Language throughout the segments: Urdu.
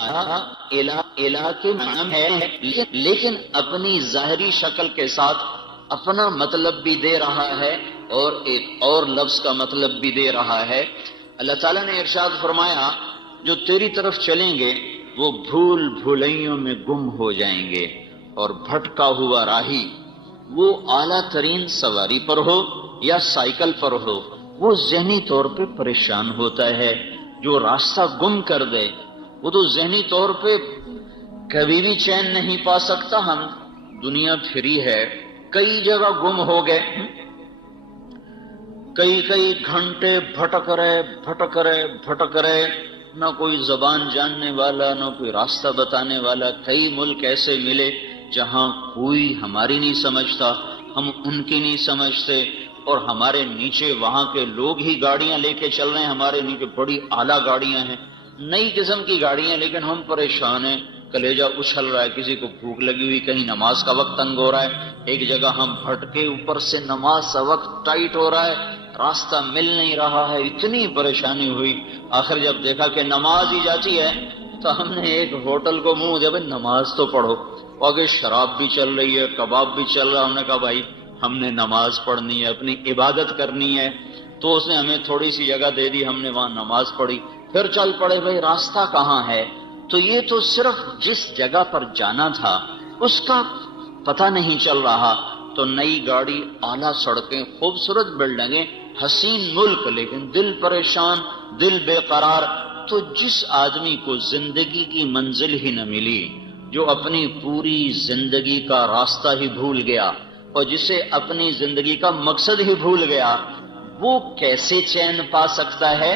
الہ کے معنی ہے، لیکن اپنی ظاہری شکل کے ساتھ اپنا مطلب بھی دے رہا ہے اور ایک اور لفظ کا مطلب بھی دے رہا ہے۔ اللہ تعالیٰ نے ارشاد فرمایا جو تیری طرف چلیں گے وہ بھول بھولائیوں میں گم ہو جائیں گے، اور بھٹکا ہوا راہی وہ اعلیٰ ترین سواری پر ہو یا سائیکل پر ہو وہ ذہنی طور پہ پریشان ہوتا ہے۔ جو راستہ گم کر دے وہ تو ذہنی طور پہ کبھی بھی چین نہیں پا سکتا۔ ہم دنیا پھری ہے، کئی جگہ گم ہو گئے، کئی گھنٹے بھٹک رہے، نہ کوئی زبان جاننے والا، نہ کوئی راستہ بتانے والا۔ کئی ملک ایسے ملے جہاں کوئی ہماری نہیں سمجھتا، ہم ان کی نہیں سمجھتے، اور ہمارے نیچے وہاں کے لوگ ہی گاڑیاں لے کے چل رہے ہیں، ہمارے نیچے بڑی اعلیٰ گاڑیاں ہیں، نئی قسم کی گاڑیاں، لیکن ہم پریشان ہیں، کلیجہ اچھل رہا ہے، کسی کو بھوک لگی ہوئی، کہیں نماز کا وقت تنگ ہو رہا ہے، ایک جگہ ہم بھٹکے، اوپر سے نماز کا وقت ٹائٹ ہو رہا ہے، راستہ مل نہیں رہا ہے، اتنی پریشانی ہوئی۔ آخر جب دیکھا کہ نماز ہی جاتی ہے تو ہم نے ایک ہوٹل کو منہ دیا، بھائی نماز تو پڑھو، آگے شراب بھی چل رہی ہے، کباب بھی چل رہا ہے۔ ہم نے کہا بھائی ہم نے نماز پڑھنی ہے، اپنی عبادت کرنی ہے، تو اس نے ہمیں تھوڑی سی جگہ دے دی، ہم نے وہاں نماز پڑھی، پھر چل پڑے بھائی راستہ کہاں ہے۔ تو یہ تو صرف جس جگہ پر جانا تھا اس کا پتہ نہیں چل رہا۔ تو نئی گاڑی، اعلیٰ سڑکیں، خوبصورت بلڈنگیں، حسین ملک، لیکن دل پریشان، دل بے قرار۔ تو جس آدمی کو زندگی کی منزل ہی نہ ملی، جو اپنی پوری زندگی کا راستہ ہی بھول گیا اور جسے اپنی زندگی کا مقصد ہی بھول گیا، وہ کیسے چین پا سکتا ہے،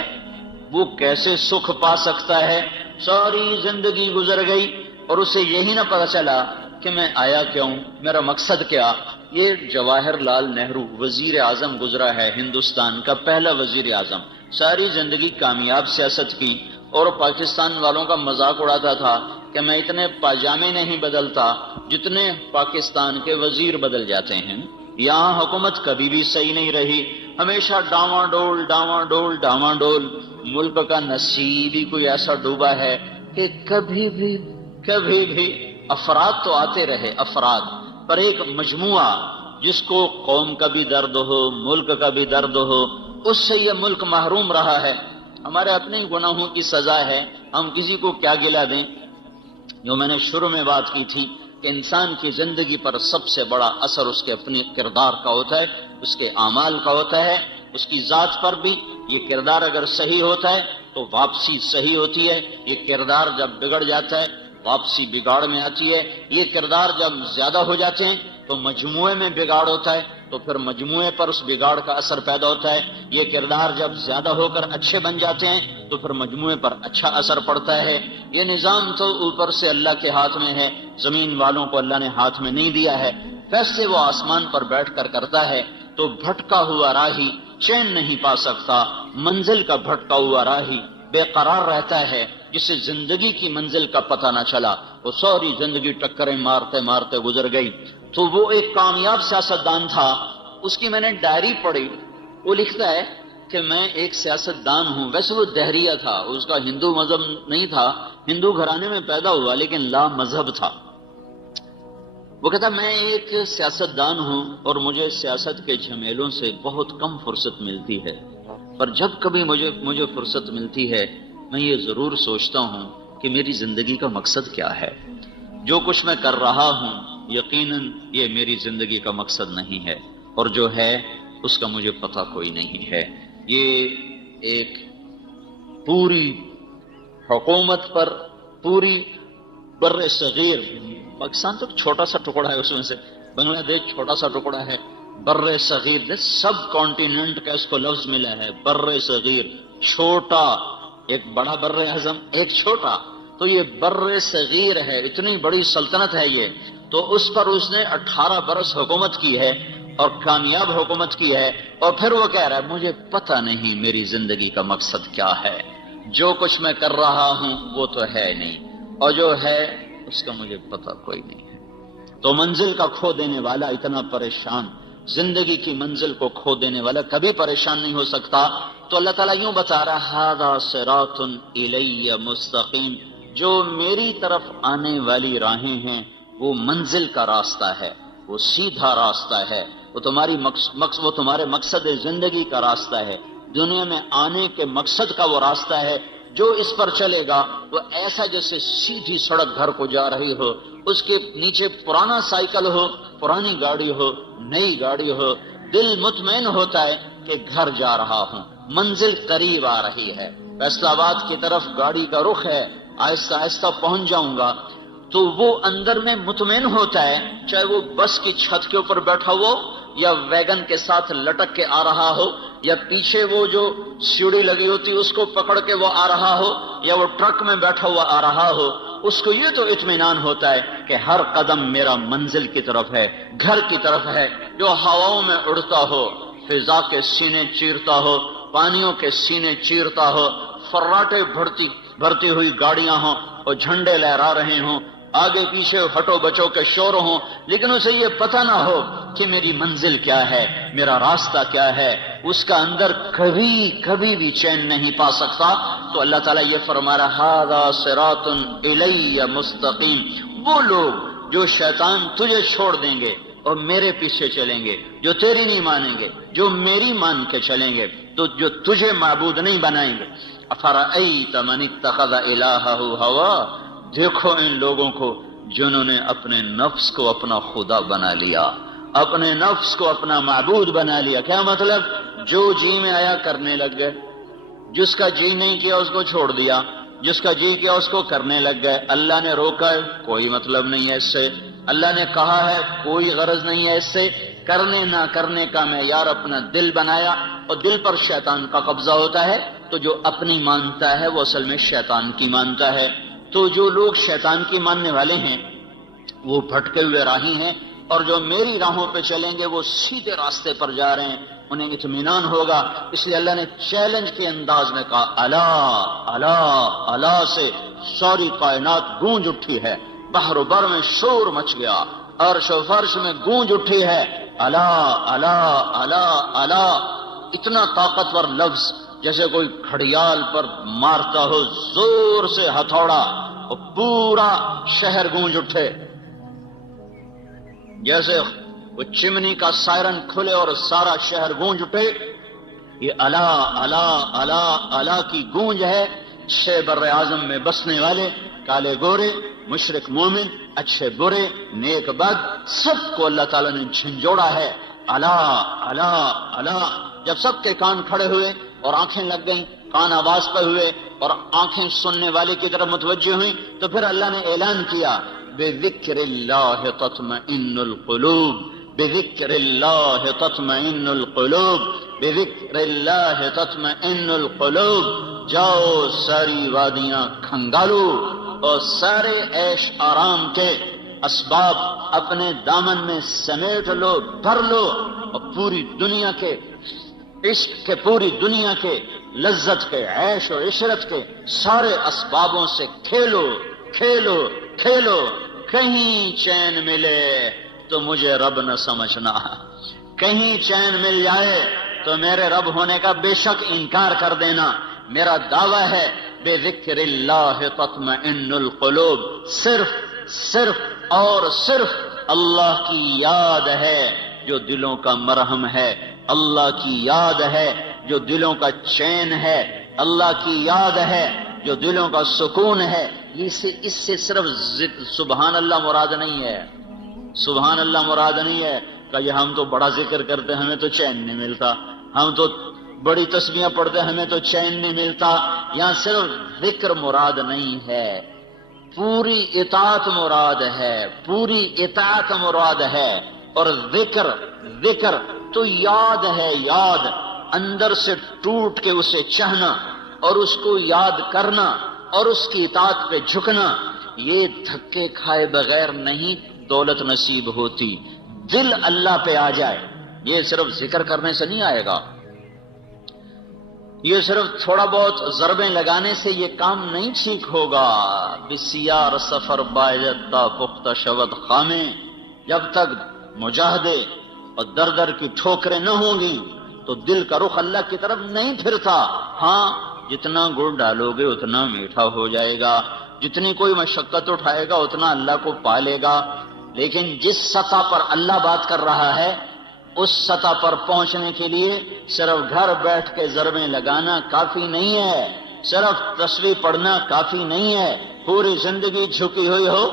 وہ کیسے سکھ پا سکتا ہے؟ ساری زندگی گزر گئی اور اسے یہی نہ پتا چلا کہ میں آیا کیوں، میرا مقصد کیا۔ یہ جواہر لال نہرو وزیر اعظم گزرا ہے، ہندوستان کا پہلا وزیر اعظم، ساری زندگی کامیاب سیاست کی، اور پاکستان والوں کا مذاق اڑاتا تھا کہ میں اتنے پاجامے نہیں بدلتا جتنے پاکستان کے وزیر بدل جاتے ہیں۔ یہاں حکومت کبھی بھی صحیح نہیں رہی، ہمیشہ ڈاواں ڈول۔ ملک کا نصیب ہی کوئی ایسا ڈوبا ہے کہ کبھی بھی افراد تو آتے رہے، افراد پر ایک مجموعہ جس کو قوم کا بھی درد ہو، ملک کا بھی درد ہو، اس سے یہ ملک محروم رہا ہے۔ ہمارے اپنے گناہوں کی سزا ہے، ہم کسی کو کیا گلہ دیں۔ جو میں نے شروع میں بات کی تھی کہ انسان کی زندگی پر سب سے بڑا اثر اس کے اپنے کردار کا ہوتا ہے، اس کے اعمال کا ہوتا ہے، اس کی ذات پر بھی۔ یہ کردار اگر صحیح ہوتا ہے تو واپسی صحیح ہوتی ہے، یہ کردار جب بگڑ جاتا ہے واپسی بگاڑ میں آتی ہے، یہ کردار جب زیادہ ہو جاتے ہیں تو مجموعے میں بگاڑ ہوتا ہے، تو پھر مجموعے پر اس بگاڑ کا اثر پیدا ہوتا ہے۔ یہ کردار جب زیادہ ہو کر اچھے بن جاتے ہیں تو پھر مجموعے پر اچھا اثر پڑتا ہے۔ یہ نظام تو اوپر سے اللہ کے ہاتھ میں ہے، زمین والوں کو اللہ نے ہاتھ میں نہیں دیا ہے، فیصلے وہ آسمان پر بیٹھ کر کرتا ہے۔ تو بھٹکا ہوا راہی چین نہیں پا سکتا، منزل کا بھٹکا ہوا راہی بے قرار رہتا ہے، جسے زندگی کی منزل کا پتہ نہ چلا، وہ ساری زندگی ٹکریں مارتے گزر گئی۔ تو وہ ایک کامیاب سیاستدان تھا، اس کی میں نے ڈائری پڑھی، وہ لکھتا ہے کہ میں ایک سیاستدان ہوں۔ ویسے وہ دہریہ تھا، اس کا ہندو مذہب نہیں تھا، ہندو گھرانے میں پیدا ہوا لیکن لا مذہب تھا۔ وہ کہتا میں ایک سیاستدان ہوں اور مجھے سیاست کے جھمیلوں سے بہت کم فرصت ملتی ہے، پر جب کبھی مجھے فرصت ملتی ہے میں یہ ضرور سوچتا ہوں کہ میری زندگی کا مقصد کیا ہے۔ جو کچھ میں کر رہا ہوں یقیناً یہ میری زندگی کا مقصد نہیں ہے، اور جو ہے اس کا مجھے پتہ کوئی نہیں ہے۔ یہ ایک پوری حکومت پر، پوری بر صغیر، پاکستان تو چھوٹا سا ٹکڑا ہے، اس میں سے بنگلہ دیش چھوٹا سا ٹکڑا ہے، بر صغیر سب کانٹیننٹ کا اس کو لفظ ملا ہے، بر صغیر، چھوٹا، ایک بڑا بر اعظم، ایک چھوٹا، تو یہ بر صغیر ہے، اتنی بڑی سلطنت ہے یہ۔ تو اس پر اس نے 18 برس حکومت کی ہے اور کامیاب حکومت کی ہے، اور پھر وہ کہہ رہا ہے مجھے پتہ نہیں میری زندگی کا مقصد کیا ہے، جو کچھ میں کر رہا ہوں وہ تو ہے نہیں، اور جو ہے اس کا مجھے پتہ کوئی نہیں ہے۔ تو منزل کا کھو دینے والا اتنا پریشان، زندگی کی منزل کو کھو دینے والا کبھی پریشان نہیں ہو سکتا۔ تو اللہ تعالیٰ یوں بتا رہا ھذا صراط الی مستقیم، جو میری طرف آنے والی راہیں ہیں وہ منزل کا راستہ ہے، وہ سیدھا راستہ ہے، وہ تمہارے مقصد زندگی کا راستہ ہے، دنیا میں آنے کے مقصد کا وہ راستہ ہے۔ جو اس پر چلے گا وہ ایسا جیسے سیدھی سڑک گھر کو جا رہی ہو، اس کے نیچے پرانا سائیکل ہو، پرانی گاڑی ہو، نئی گاڑی ہو، دل مطمئن ہوتا ہے کہ گھر جا رہا ہوں، منزل قریب آ رہی ہے، فیصل آباد کی طرف گاڑی کا رخ ہے، آہستہ آہستہ پہنچ جاؤں گا، تو وہ اندر میں مطمئن ہوتا ہے، چاہے وہ بس کی چھت کے اوپر بیٹھا ہو یا ویگن کے ساتھ لٹک کے آ رہا ہو، یا پیچھے وہ جو سیڑھی لگی ہوتی اس کو پکڑ کے وہ آ رہا ہو، یا وہ ٹرک میں بیٹھا ہوا آ رہا ہو، اس کو یہ تو اطمینان ہوتا ہے کہ ہر قدم میرا منزل کی طرف ہے، گھر کی طرف ہے۔ جو ہواؤں میں اڑتا ہو، فضا کے سینے چیرتا ہو، پانیوں کے سینے چیرتا ہو، فراٹے بھرتی ہوئی گاڑیاں ہوں اور جھنڈے لہرا رہے ہوں، آگے پیچھے ہٹو بچو کے شور ہوں، لیکن اسے یہ پتہ نہ ہو کہ میری منزل کیا ہے، میرا راستہ کیا ہے، اس کا اندر کبھی بھی چین نہیں پا سکتا۔ تو اللہ تعالیٰ یہ فرما رہا ھذا صراط الی مستقیم، وہ لوگ جو شیطان تجھے چھوڑ دیں گے اور میرے پیچھے چلیں گے، جو تیری نہیں مانیں گے، جو میری مان کے چلیں گے، تو جو تجھے معبود نہیں بنائیں گے۔ افرأیت من اتخذ الہہ ہوا، دیکھو ان لوگوں کو جنہوں نے اپنے نفس کو اپنا خدا بنا لیا، اپنے نفس کو اپنا معبود بنا لیا۔ کیا مطلب؟ جو جی میں آیا کرنے لگ گئے، جس کا جی نہیں کیا اس کو چھوڑ دیا، جس کا جی کیا اس کو کرنے لگ گئے۔ اللہ نے روکا ہے، کوئی مطلب نہیں ہے اس سے، اللہ نے کہا ہے، کوئی غرض نہیں ہے اس سے، کرنے نہ کرنے کا معیار اپنا دل بنایا، اور دل پر شیطان کا قبضہ ہوتا ہے، تو جو اپنی مانتا ہے وہ اصل میں شیطان کی مانتا ہے۔ تو جو لوگ شیطان کی ماننے والے ہیں وہ بھٹکے ہوئے راہی ہیں، اور جو میری راہوں پہ چلیں گے وہ سیدھے راستے پر جا رہے ہیں، انہیں اطمینان ہوگا۔ اس لیے اللہ نے چیلنج کے انداز میں کہا الا الا الا سے ساری کائنات گونج اٹھی ہے، بحر و بر میں شور مچ گیا، عرش و فرش میں گونج اٹھی ہے، الا الا الا الا، اتنا طاقتور لفظ جیسے کوئی گھڑیال پر مارتا ہو زور سے ہتھوڑا اور پورا شہر گونج اٹھے، جیسے وہ چمنی کا سائرن کھلے اور سارا شہر گونج اٹھے۔ یہ الا الا الا الا کی گونج ہے۔ چھ بر اعظم میں بسنے والے، کالے گورے، مشرق مومن، اچھے برے، نیک بد، سب کو اللہ تعالیٰ نے جھنجھوڑا ہے۔ الا الا الا، جب سب کے کان کھڑے ہوئے اور آنکھیں لگ گئیں، کان آواز پہ ہوئے اور آنکھیں سننے والے کی طرف متوجہ ہوئیں، تو پھر اللہ نے اعلان کیا بذکر اللہ تطمئن القلوب، بذکر اللہ تطمئن القلوب، بذکر اللہ تطمئن القلوب۔ جاؤ ساری وادیاں کھنگالو اور سارے عیش آرام کے اسباب اپنے دامن میں سمیٹ لو، بھر لو، اور پوری دنیا کے عشق کے، پوری دنیا کے لذت کے، عیش و عشرت کے سارے اسبابوں سے کھیلو کھیلو کھیلو۔ کہیں چین ملے تو مجھے رب نہ سمجھنا، کہیں چین مل جائے تو میرے رب ہونے کا بے شک انکار کر دینا۔ میرا دعویٰ ہے بے ذکر اللہ تطمئن القلوب، صرف اور صرف اللہ کی یاد ہے جو دلوں کا مرہم ہے، اللہ کی یاد ہے جو دلوں کا چین ہے، اللہ کی یاد ہے جو دلوں کا سکون ہے۔ اس سے صرف سبحان اللہ مراد نہیں ہے، سبحان اللہ مراد نہیں ہے کہ یہ ہم تو بڑا ذکر کرتے ہمیں تو چین نہیں ملتا، ہم تو بڑی تسبیحاں پڑھتے ہمیں تو چین نہیں ملتا۔ یہاں صرف ذکر مراد نہیں ہے، پوری اطاعت مراد ہے، پوری اطاعت مراد ہے۔ اور ذکر تو یاد ہے، یاد اندر سے ٹوٹ کے اسے چاہنا اور اس کو یاد کرنا اور اس کی اطاعت پہ جھکنا، یہ دھکے کھائے بغیر نہیں دولت نصیب ہوتی۔ دل اللہ پہ آ جائے، یہ صرف ذکر کرنے سے نہیں آئے گا، یہ صرف تھوڑا بہت ضربیں لگانے سے یہ کام نہیں ٹھیک ہوگا۔ بسیار سفر باجتا پختہ شود خامیں، جب تک مجاہدے اور در کی ٹھوکریں نہ ہوں گی تو دل کا رخ اللہ کی طرف نہیں پھرتا۔ ہاں جتنا گڑ ڈالو گے اتنا میٹھا ہو جائے گا، جتنی کوئی مشقت اٹھائے گا اتنا اللہ کو پا لے گا، لیکن جس سطح پر اللہ بات کر رہا ہے اس سطح پر پہنچنے کے لیے صرف گھر بیٹھ کے ضربیں لگانا کافی نہیں ہے، صرف تسبیح پڑھنا کافی نہیں ہے، پوری زندگی جھکی ہوئی ہو،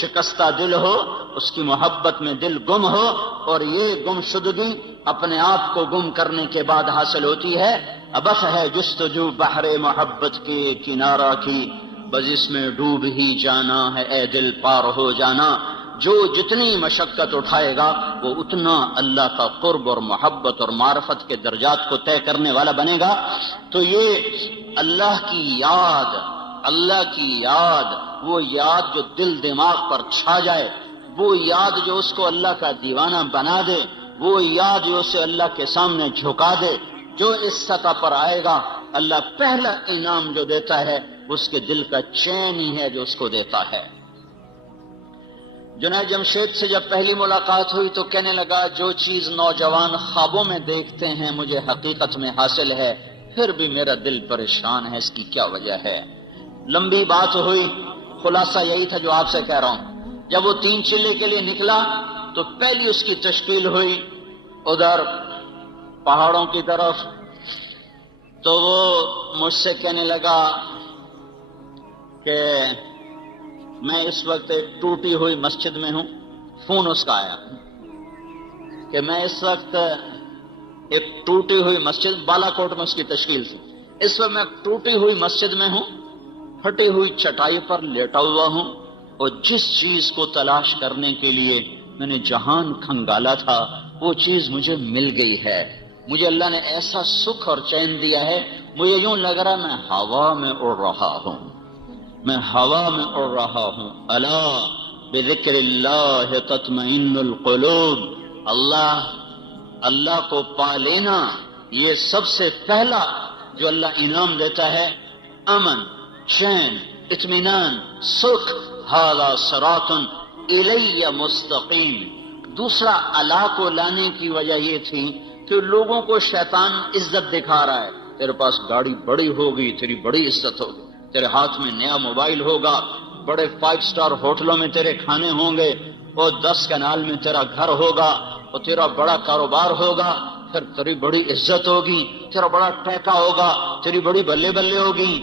شکستہ دل ہو، اس کی محبت میں دل گم ہو، اور یہ گم شدگی اپنے آپ کو گم کرنے کے بعد حاصل ہوتی ہے۔ ابس ہے جستجو بحر محبت کے کنارہ کی، بس اس میں ڈوب ہی جانا ہے اے دل پار ہو جانا۔ جو جتنی مشقت اٹھائے گا وہ اتنا اللہ کا قرب اور محبت اور معرفت کے درجات کو طے کرنے والا بنے گا۔ تو یہ اللہ کی یاد، اللہ کی یاد، وہ یاد جو دل دماغ پر چھا جائے، وہ یاد جو اس کو اللہ کا دیوانہ بنا دے، وہ یاد جو اسے اللہ کے سامنے جھکا دے، جو اس سطح پر آئے گا اللہ پہلا انعام جو دیتا ہے اس کے دل کا چین ہی ہے جو اس کو دیتا ہے۔ جنید جمشید سے جب پہلی ملاقات ہوئی تو کہنے لگا جو چیز نوجوان خوابوں میں دیکھتے ہیں مجھے حقیقت میں حاصل ہے، پھر بھی میرا دل پریشان ہے، اس کی کیا وجہ ہے؟ لمبی بات ہوئی، خلاصہ یہی تھا جو آپ سے کہہ رہا ہوں۔ جب وہ 3 چلے کے لیے نکلا تو پہلی اس کی تشکیل ہوئی ادھر پہاڑوں کی طرف، تو وہ مجھ سے کہنے لگا کہ میں اس وقت ایک ٹوٹی ہوئی مسجد میں ہوں، فون اس کا آیا کہ میں اس وقت ایک ٹوٹی ہوئی مسجد، بالا کوٹ میں اس کی تشکیل تھی، اس وقت میں ٹوٹی ہوئی مسجد میں ہوں، پھٹی ہوئی چٹائی پر لیٹا ہوا ہوں، اور جس چیز کو تلاش کرنے کے لیے میں نے جہان کھنگالا تھا وہ چیز مجھے مل گئی ہے۔ مجھے اللہ نے ایسا سکھ اور چین دیا ہے، مجھے یوں لگ رہا میں ہوا میں اڑ رہا ہوں، میں ہوا میں اڑ رہا ہوں۔ الا بذکر اللہ تطمئن القلوب، اللہ کو پا لینا یہ سب سے پہلا جو اللہ انعام دیتا ہے، امن، چین، اطمینان، سکھ۔ ھذا صراط الی مستقیم۔ دوسرا اللہ کو لانے کی وجہ یہ تھی کہ لوگوں کو شیطان عزت دکھا رہا ہے، تیرے پاس گاڑی بڑی ہوگی تیری بڑی عزت ہوگی، تیرے ہاتھ میں نیا موبائل ہوگا، بڑے 5 سٹار ہوٹلوں میں تیرے کھانے ہوں گے، اور 10 کنال میں تیرا گھر ہوگا، اور تیرا بڑا کاروبار ہوگا، پھر تیری بڑی عزت ہوگی، تیرا بڑا ٹیکا ہوگا، تیری بڑی بلے بلے ہوگی۔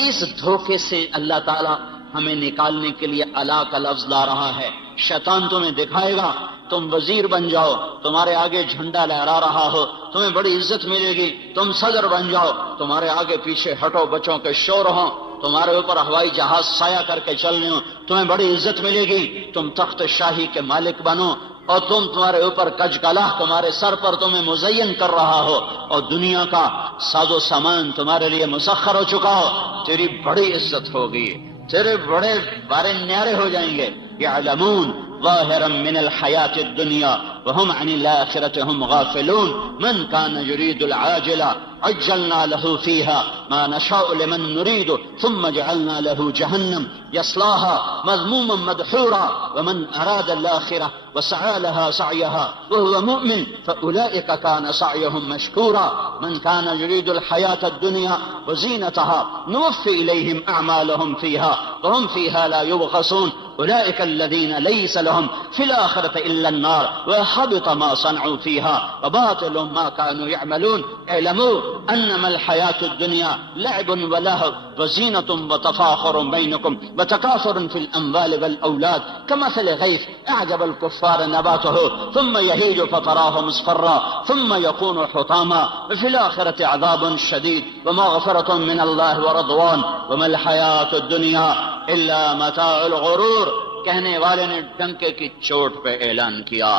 اس دھوکے سے اللہ تعالی ہمیں نکالنے کے لیے اللہ کا لفظ لا رہا ہے۔ شیطان تمہیں دکھائے گا تم وزیر بن جاؤ، تمہارے آگے جھنڈا لہرا رہا ہو، تمہیں بڑی عزت ملے گی، تم صدر بن جاؤ، تمہارے آگے پیچھے ہٹو بچوں کے شور ہوں، تمہارے اوپر ہوائی جہاز سایہ کر کے چل رہے ہوں، تمہیں بڑی عزت ملے گی، تم تخت شاہی کے مالک بنو، اور تمہارے اوپر کج کلہ تمہارے سر پر تمہیں مزین کر رہا ہو، اور دنیا کا ساز و سامان تمہارے لیے مسخر ہو چکا ہو، تیری بڑی عزت ہوگی، تیرے بڑے بارے نیارے ہو جائیں گے۔ یعلمون ظاہرا من الحیات الدنیا وهم عن الآخرة هم غافلون من كان يريد العاجلة عجلنا له فيها ما نشاء لمن نريد ثم جعلنا له جهنم يصلاها مذموما مدحورا ومن أراد الآخرة وسعى لها سعيها وهو مؤمن فأولئك كان سعيهم مشكورا من كان يريد الحياة الدنيا وزينتها نوفي إليهم أعمالهم فيها وهم فيها لا يبخسون أولئك الذين ليس لهم في الآخرة إلا النار وحبط ما صنعوا فيها وباطل ما كانوا يعملون اعلموا أنما الحياة الدنيا لعب ولهو وزينة وتفاخر بينكم وتكاثر في الأموال والأولاد كمثل غيث أعجب الكفار نباته ثم يهيج فتراه مصفرا ثم يكون حطاما وفي الآخرة عذاب شديد ومغفرة من الله ورضوان وما الحياة الدنيا إلا متاع الغرور۔ کہنے والے نے ڈنکے کی چوٹ پہ اعلان کیا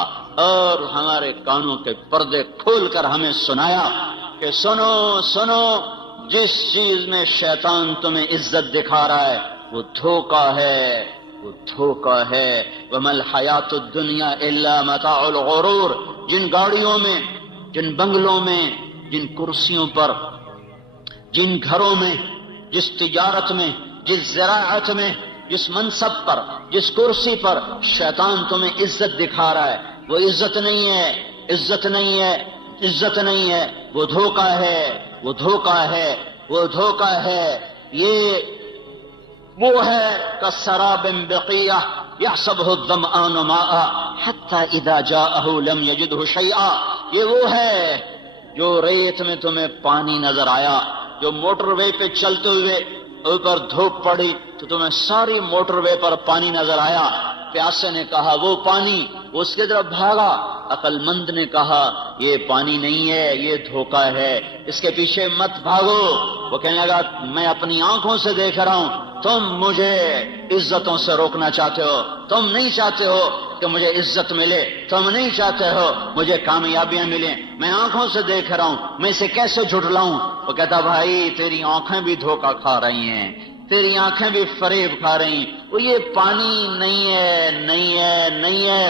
اور ہمارے کانوں کے پردے کھول کر ہمیں سنایا کہ سنو سنو، جس چیز میں شیطان تمہیں عزت دکھا رہا ہے وہ دھوکہ ہے، وہ دھوکہ ہے۔ وَمَا الْحَيَاةُ الدُّنْيَا إِلَّا مَتَاعُ الْغُرُورِ۔ جن گاڑیوں میں، جن بنگلوں میں، جن کرسیوں پر، جن گھروں میں، جس تجارت میں، جس زراعت میں، جس منصب پر، جس کرسی پر شیطان تمہیں عزت دکھا رہا ہے وہ عزت نہیں ہے، عزت نہیں ہے، عزت نہیں ہے، وہ دھوکہ ہے، وہ دھوکہ ہے، وہ دھوکہ ہے۔ یہ وہ ہے کسراب بقیہ یحسبہ الظمآن ماء حتی اذا جاءہ لم یجدہ شیئا، یہ وہ ہے جو ریت میں تمہیں پانی نظر آیا، جو موٹر وے پہ چلتے ہوئے اوپر دھوپ پڑی تو تمہیں ساری موٹر وے پر پانی نظر آیا، پیاسے نے کہا وہ پانی، وہ اس کی طرف بھاگا، عقل مند نے کہا یہ پانی نہیں ہے، یہ دھوکہ ہے، اس کے پیچھے مت بھاگو۔ وہ کہنے لگا میں اپنی آنکھوں سے دیکھ رہا ہوں، تم مجھے عزتوں سے روکنا چاہتے ہو، تم نہیں چاہتے ہو کہ مجھے عزت ملے، تم نہیں چاہتے ہو مجھے کامیابیاں ملیں، میں آنکھوں سے دیکھ رہا ہوں، میں اسے کیسے جھٹلاؤں؟ وہ کہتا بھائی تیری آنکھیں بھی دھوکہ کھا رہی ہیں، تیری آنکھیں بھی فریب کھا رہی ہیں، وہ یہ پانی نہیں ہے، نہیں ہے، نہیں ہے،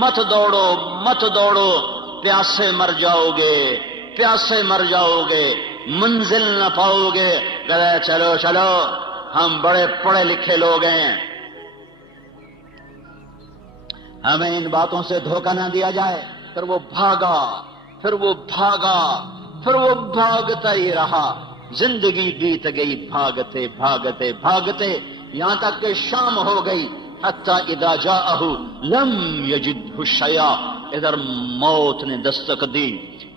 مت دوڑو، مت دوڑو، پیاسے مر جاؤ گے، پیاسے مر جاؤ گے، منزل نہ پاؤ گے۔ کہے چلو چلو ہم بڑے پڑھے لکھے لوگ ہیں، ہمیں ان باتوں سے دھوکہ نہ دیا جائے۔ پھر وہ بھاگا، پھر وہ بھاگا، پھر وہ بھاگتا ہی رہا، زندگی بیت گئی بھاگتے بھاگتے بھاگتے، یہاں تک کہ شام ہو گئی۔ حتی اذا جاءہ لم یجدہ شیئا، ادھر موت نے دستک دی،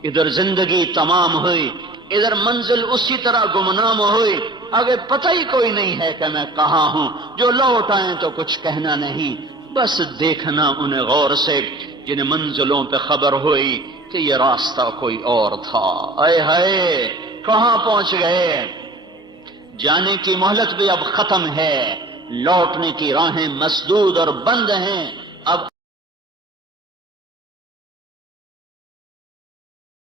ادھر زندگی تمام ہوئی، ادھر منزل اسی طرح گمنام ہوئی، آگے پتہ ہی کوئی نہیں ہے کہ میں کہاں ہوں، جو لوٹ آئیں تو کچھ کہنا نہیں، بس دیکھنا انہیں غور سے جن منزلوں پہ خبر ہوئی کہ یہ راستہ کوئی اور تھا۔ اے ہائے کہاں پہنچ گئے؟ جانے کی مہلت بھی اب ختم ہے، لوٹنے کی راہیں مسدود اور بند ہیں۔